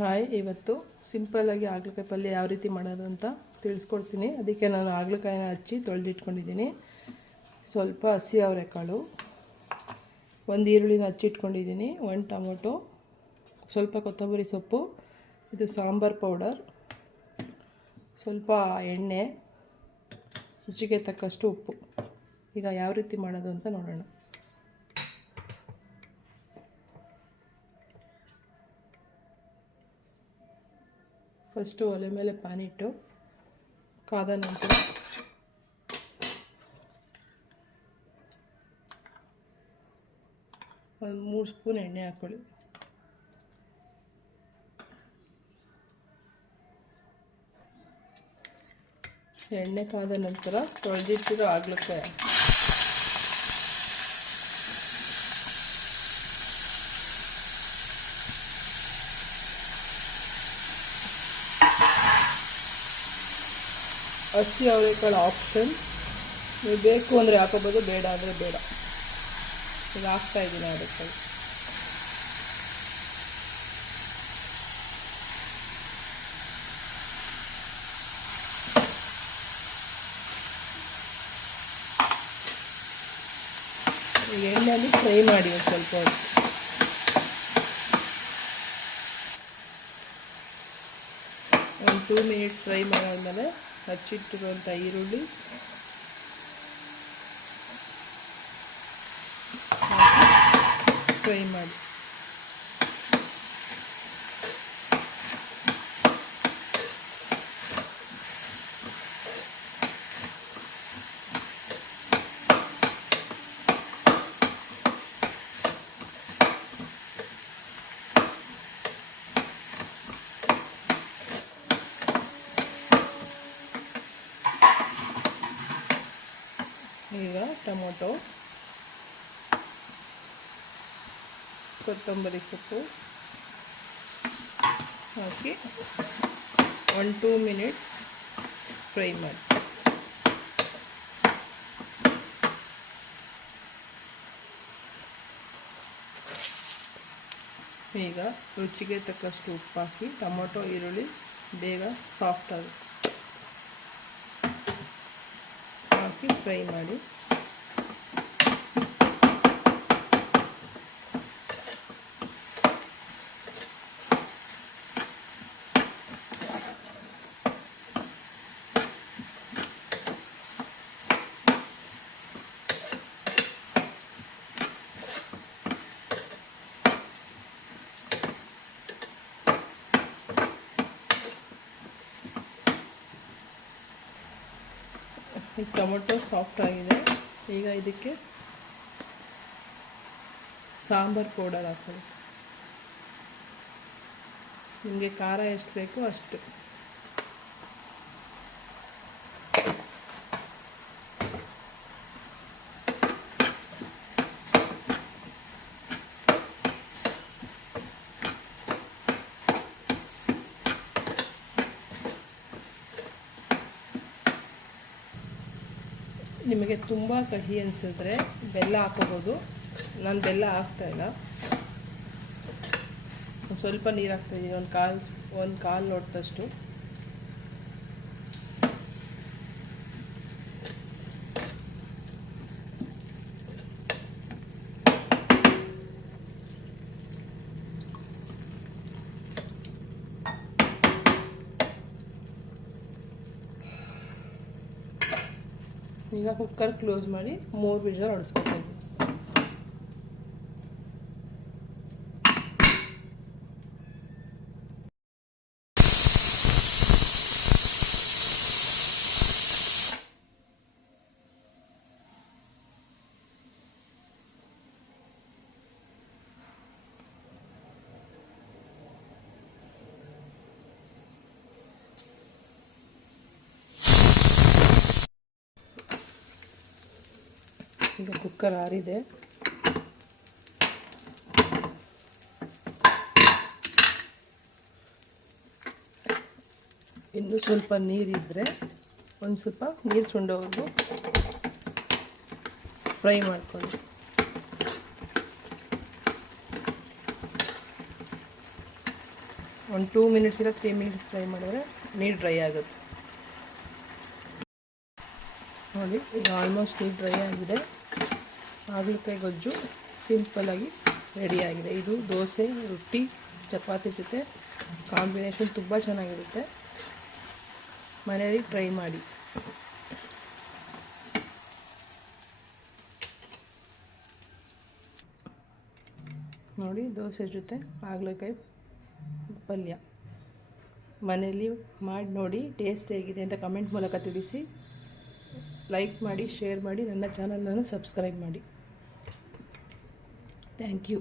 Hi, ಇವತ್ತು ಸಿಂಪಲ್ಲಾಗಿ ಹಾಗಲಕಾಯಿ ಪಲ್ಯ ಯಾವ ರೀತಿ ಮಾಡೋದು ಅಂತ ತಿಳಿಸ್ಕೊಡ್ತೀನಿ. ಅದಕ್ಕೆ ನಾನು ಹಾಗಲಕಾಯಿನ ಹಚ್ಚಿ ತೊಳೆದಿಟ್ಕೊಂಡಿದ್ದೀನಿ. ಸ್ವಲ್ಪ ಹಸಿ ಅವರೆಕಾಳು, ಒಂದು ಈರುಳ್ಳಿನ ಹಚ್ಚಿಟ್ಕೊಂಡಿದ್ದೀನಿ, ಒಂದು ಟೊಮೊಟೊ, ಸ್ವಲ್ಪ ಕೊತ್ತಂಬರಿ ಸೊಪ್ಪು, ಇದು ಸಾಂಬಾರು ಪೌಡರ್, ಸ್ವಲ್ಪ ಎಣ್ಣೆ, ರುಚಿಗೆ ತಕ್ಕಷ್ಟು ಉಪ್ಪು. ಈಗ ಯಾವ ರೀತಿ ಮಾಡೋದು ಅಂತ ನೋಡೋಣ. ಫಸ್ಟು ಒಲೆ ಮೇಲೆ ಪಾನಿಟ್ಟು ಕಾದ ನಂತರ ಒಂದು 3 ಸ್ಪೂನ್ ಎಣ್ಣೆ ಹಾಕ್ಕೊಳ್ಳಿ. ಎಣ್ಣೆ ಕಾದ ನಂತರ ತೊಳೆದಿಟ್ಟಿರೋ ಹಾಗಲಕಾಯಿ ಹಸಿ ಅವರೆಕಾಳು ಆಪ್ಷನ್, ನೀವು ಬೇಕು ಅಂದರೆ ಹಾಕೋಬೋದು, ಬೇಡ ಅಂದರೆ ಬೇಡ. ಈಗ ಹಾಕ್ತಾಯಿದ್ದೀನಿ ಅವರೆಕಾಳು. ಎಣ್ಣೆಯಲ್ಲಿ ಫ್ರೈ ಮಾಡಿ ಒಂದು ಸ್ವಲ್ಪ ಹೊತ್ತು. ಒಂದು 2 ಮಿನಿಟ್ಸ್ ಫ್ರೈ ಮಾಡಾದ್ಮೇಲೆ ಹಚ್ಚಿಟ್ಟಿರುವಂಥ ಈರುಳ್ಳಿ ಫ್ರೈ ಮಾಡಿ. ಈಗ ಟೊಮೊಟೊ, ಕೊತ್ತಂಬರಿ ಸೊಪ್ಪು ಹಾಕಿ 1-2 ಮಿನಿಟ್ಸ್ ಫ್ರೈ ಮಾಡಿ. ಈಗ ರುಚಿಗೆ ತಕ್ಕಷ್ಟು ಉಪ್ಪು ಹಾಕಿ ಟೊಮೊಟೊ ಈರುಳ್ಳಿ ಬೇಗ ಸಾಫ್ಟ್ ಆಗುತ್ತೆ ಹಾಕಿ ಫ್ರೈ ಮಾಡಿ. ಈ ಟೊಮೊಟೊ ಸಾಫ್ಟ್ ಆಗಿದೆ. ಈಗ ಇದಕ್ಕೆ ಸಾಂಬಾರು ಪೌಡರ್ ಹಾಕೊಳ್ಳಿ. ನಿಮಗೆ ಖಾರ ಎಷ್ಟು ಬೇಕೋ ಅಷ್ಟು. ನಿಮಗೆ ತುಂಬ ಕಹಿ ಅನಿಸಿದ್ರೆ ಬೆಲ್ಲ ಹಾಕೋಬೋದು. ನಾನು ಬೆಲ್ಲ ಹಾಕ್ತಾಯಿಲ್ಲ, ಸ್ವಲ್ಪ ನೀರು ಹಾಕ್ತಾಯಿದ್ದೀನಿ, ಒಂದು ಕಾಲು ಲೋಟದಷ್ಟು. ಈಗ ಕುಕ್ಕರ್ ಕ್ಲೋಸ್ ಮಾಡಿ 3 ವಿಷಲ್ ಹೊಡೆಸ್ಕೊತಾಯಿದ್ದೀನಿ. ಈಗ ಕುಕ್ಕರ್ ಆರಿದೆ. ಇನ್ನೂ ಸ್ವಲ್ಪ ನೀರಿದ್ದರೆ ಒಂದು ಸ್ವಲ್ಪ ನೀರು ಸುಂಡೋವರೆಗೂ ಫ್ರೈ ಮಾಡ್ಕೊಳ್ಳಿ. ಒಂದು 2 ಮಿನಿಟ್ಸ್ ಇಲ್ಲ 3 ಮಿನಿಟ್ಸ್ ಫ್ರೈ ಮಾಡಿದ್ರೆ ನೀರು ಡ್ರೈ ಆಗುತ್ತೆ. ನೋಡಿ ಈಗ ಆಲ್ಮೋಸ್ಟ್ ನೀರು ಡ್ರೈ ಆಗಿದೆ. ಹಾಗಲಕಾಯಿ ಗೊಜ್ಜು ಸಿಂಪಲ್ಲಾಗಿ ರೆಡಿಯಾಗಿದೆ. ಇದು ದೋಸೆ, ರೊಟ್ಟಿ, ಚಪಾತಿ ಜೊತೆ ಕಾಂಬಿನೇಷನ್ ತುಂಬ ಚೆನ್ನಾಗಿರುತ್ತೆ. ಮನೆಯಲ್ಲಿ ಟ್ರೈ ಮಾಡಿ. ನೋಡಿ ದೋಸೆ ಜೊತೆ ಹಾಗಲಕಾಯಿ ಪಲ್ಯ ಮನೆಯಲ್ಲಿ ಮಾಡಿ ನೋಡಿ, ಟೇಸ್ಟ್ ಹೇಗಿದೆ ಅಂತ ಕಮೆಂಟ್ ಮೂಲಕ ತಿಳಿಸಿ. ಲೈಕ್ ಮಾಡಿ, ಶೇರ್ ಮಾಡಿ, ನನ್ನ ಚಾನಲನ್ನು ಸಬ್ಸ್ಕ್ರೈಬ್ ಮಾಡಿ. Thank you.